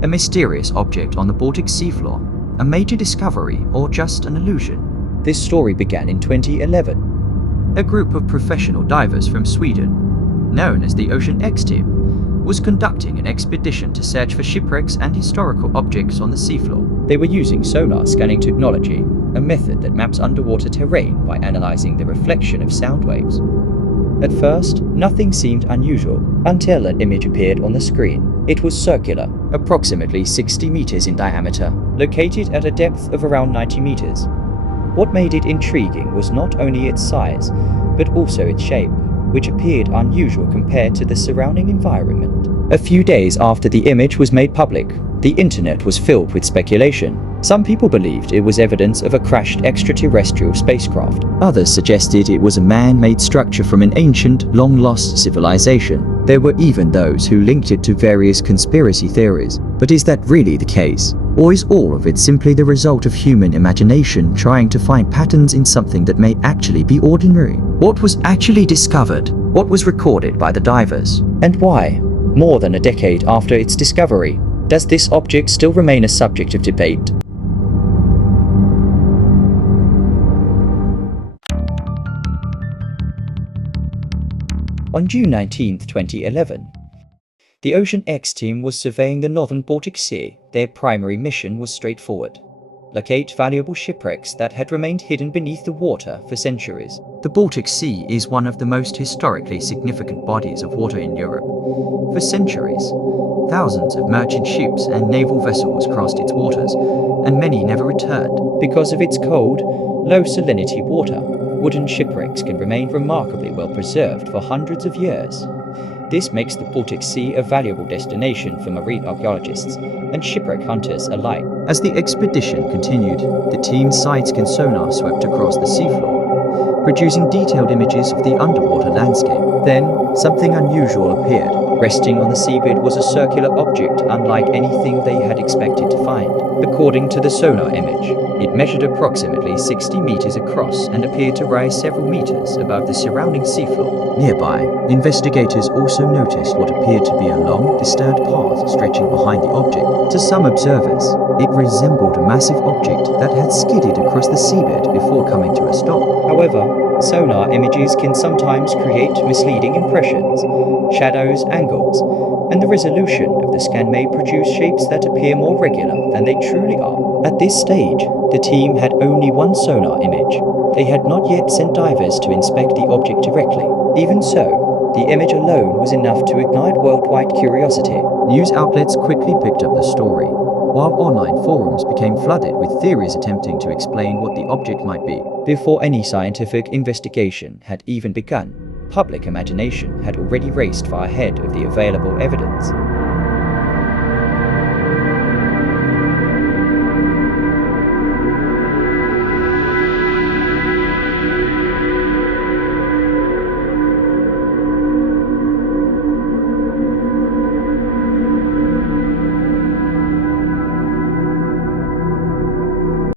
A mysterious object on the Baltic Sea floor, a major discovery or just an illusion? This story began in 2011. A group of professional divers from Sweden, known as the Ocean X Team, was conducting an expedition to search for shipwrecks and historical objects on the seafloor. They were using sonar scanning technology, a method that maps underwater terrain by analyzing the reflection of sound waves. At first, nothing seemed unusual until an image appeared on the screen. It was circular, approximately 60 meters in diameter, located at a depth of around 90 meters. What made it intriguing was not only its size, but also its shape, which appeared unusual compared to the surrounding environment. A few days after the image was made public, the internet was filled with speculation. Some people believed it was evidence of a crashed extraterrestrial spacecraft. Others suggested it was a man-made structure from an ancient, long-lost civilization. There were even those who linked it to various conspiracy theories. But is that really the case? Or is all of it simply the result of human imagination trying to find patterns in something that may actually be ordinary? What was actually discovered? What was recorded by the divers? And why? More than a decade after its discovery, does this object still remain a subject of debate? On June 19, 2011, the Ocean X team was surveying the northern Baltic Sea. Their primary mission was straightforward: locate valuable shipwrecks that had remained hidden beneath the water for centuries. The Baltic Sea is one of the most historically significant bodies of water in Europe. For centuries, thousands of merchant ships and naval vessels crossed its waters, and many never returned. Because of its cold, low salinity water, wooden shipwrecks can remain remarkably well preserved for hundreds of years. This makes the Baltic Sea a valuable destination for marine archaeologists and shipwreck hunters alike. As the expedition continued, the team's side-scan sonar swept across the seafloor, producing detailed images of the underwater landscape. Then, something unusual appeared. Resting on the seabed was a circular object unlike anything they had expected to find. According to the sonar image, it measured approximately 60 meters across and appeared to rise several meters above the surrounding seafloor. Nearby, investigators also noticed what appeared to be a long, disturbed path stretching behind the object. To some observers, it resembled a massive object that had skidded across the seabed before coming to a stop. However, sonar images can sometimes create misleading impressions, shadows, angles, and the resolution of the scan may produce shapes that appear more regular than they truly are. At this stage, the team had only one sonar image. They had not yet sent divers to inspect the object directly. Even so, the image alone was enough to ignite worldwide curiosity. News outlets quickly picked up the story, while online forums became flooded with theories attempting to explain what the object might be. Before any scientific investigation had even begun, public imagination had already raced far ahead of the available evidence.